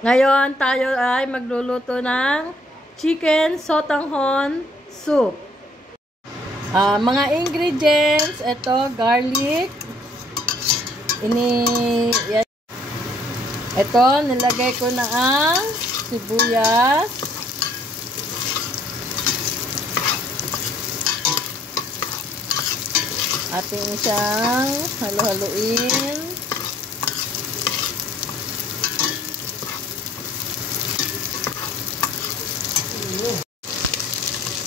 Ngayon, tayo ay magluluto ng chicken sotanghon soup. Mga ingredients, ito, garlic. Ito, nilagay ko na ang sibuyas. Ating siyang halo-haluin.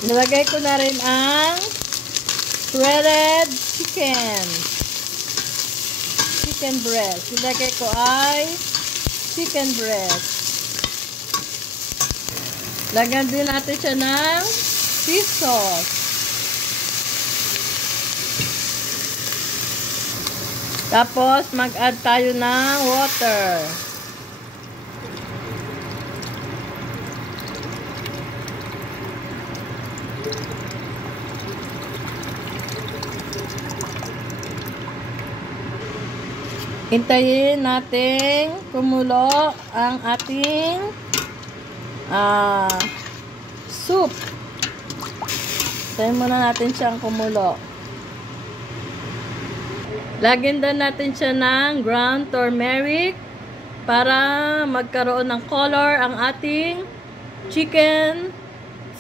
Nilagay ko na rin ang shredded chicken breast. Nilagay ko ay chicken breast. Lagyan din natin siya ng fish sauce. Tapos mag-add tayo ng water. Hintayin natin kumulo ang ating soup. Hintayin muna natin siyang kumulo. Lagyan din natin siya ng ground turmeric para magkaroon ng color ang ating chicken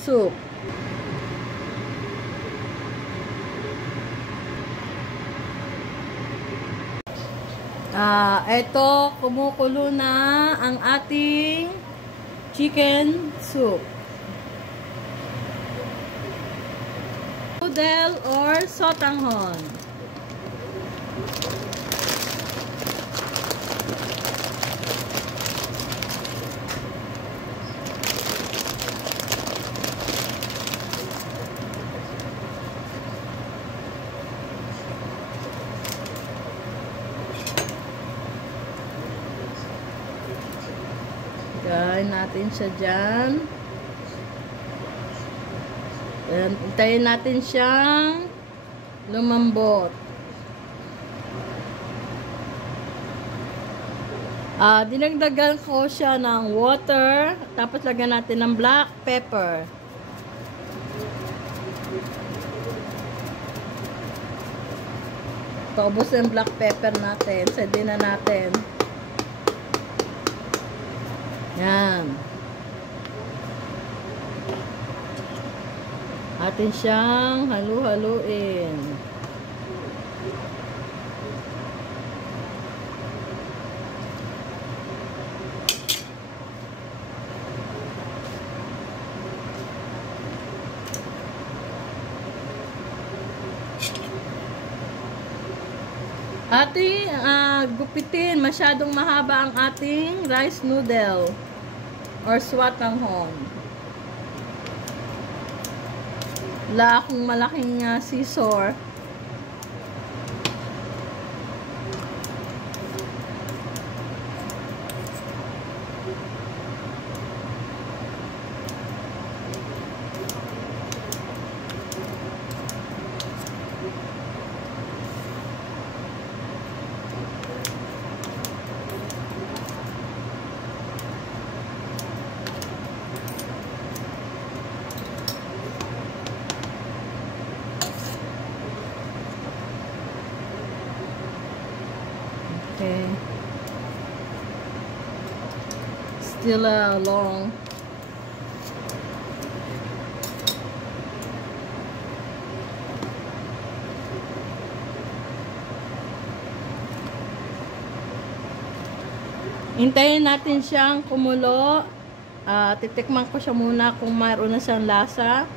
soup. Ito, kumukulo na ang ating chicken soup. Noodle or sotanghon. Lagyan natin siya dyan. Hintayin natin siyang lumambot. Dinagdagan ko siya ng water. Tapos lagyan natin ng black pepper. Paubos yung black pepper natin. Sendin na natin. Yan. Atin siyang halu-haluin. Ating gupitin, masyadong mahaba ang ating rice noodle or sotanghon. Wala akong malaking scissor. Okay. Still long. Hintayin natin siyang kumulo. Titikman ko siya muna kung mayroon na siyang lasa.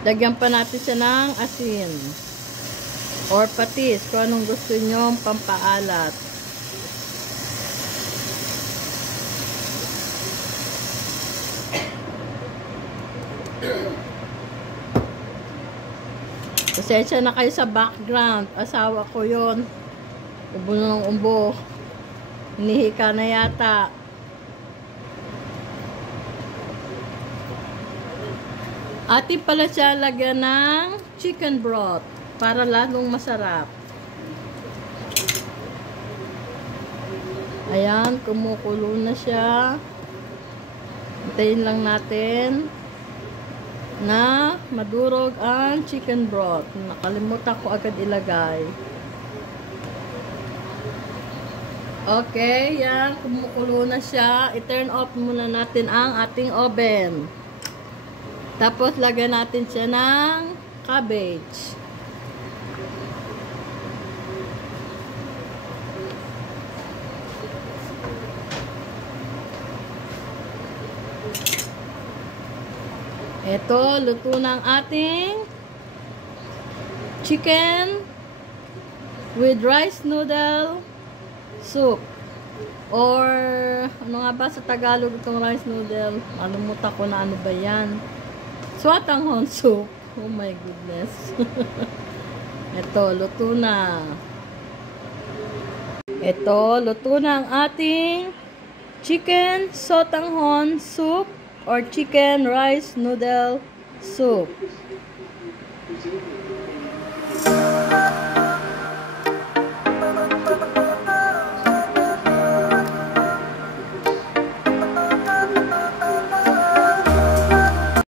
Lagyan pa natin siya ng asin or patis kung anong gusto nyo pampaalat. Pasensya na kayo sa background. Asawa ko yon. Ubo na ng umbo. Hinihika na yata. Atin pala siya lagyan ng chicken broth para lalong masarap. Ayan, kumukulo na siya. Hintayin lang natin na madurog ang chicken broth. Nakalimutan ko agad ilagay. Okay, yan. Kumukulo na siya. I-turn off muna natin ang ating oven. Tapos, lagyan natin siya ng cabbage. Ito, luto na ang ating chicken with rice noodle soup. Or, ano nga ba sa Tagalog itong rice noodle? Alimutan ko na ano ba yan. Swatanghon soup. Oh my goodness. Ito, luto na. Ito, luto na ang ating chicken sotanghon soup or chicken rice noodle soup.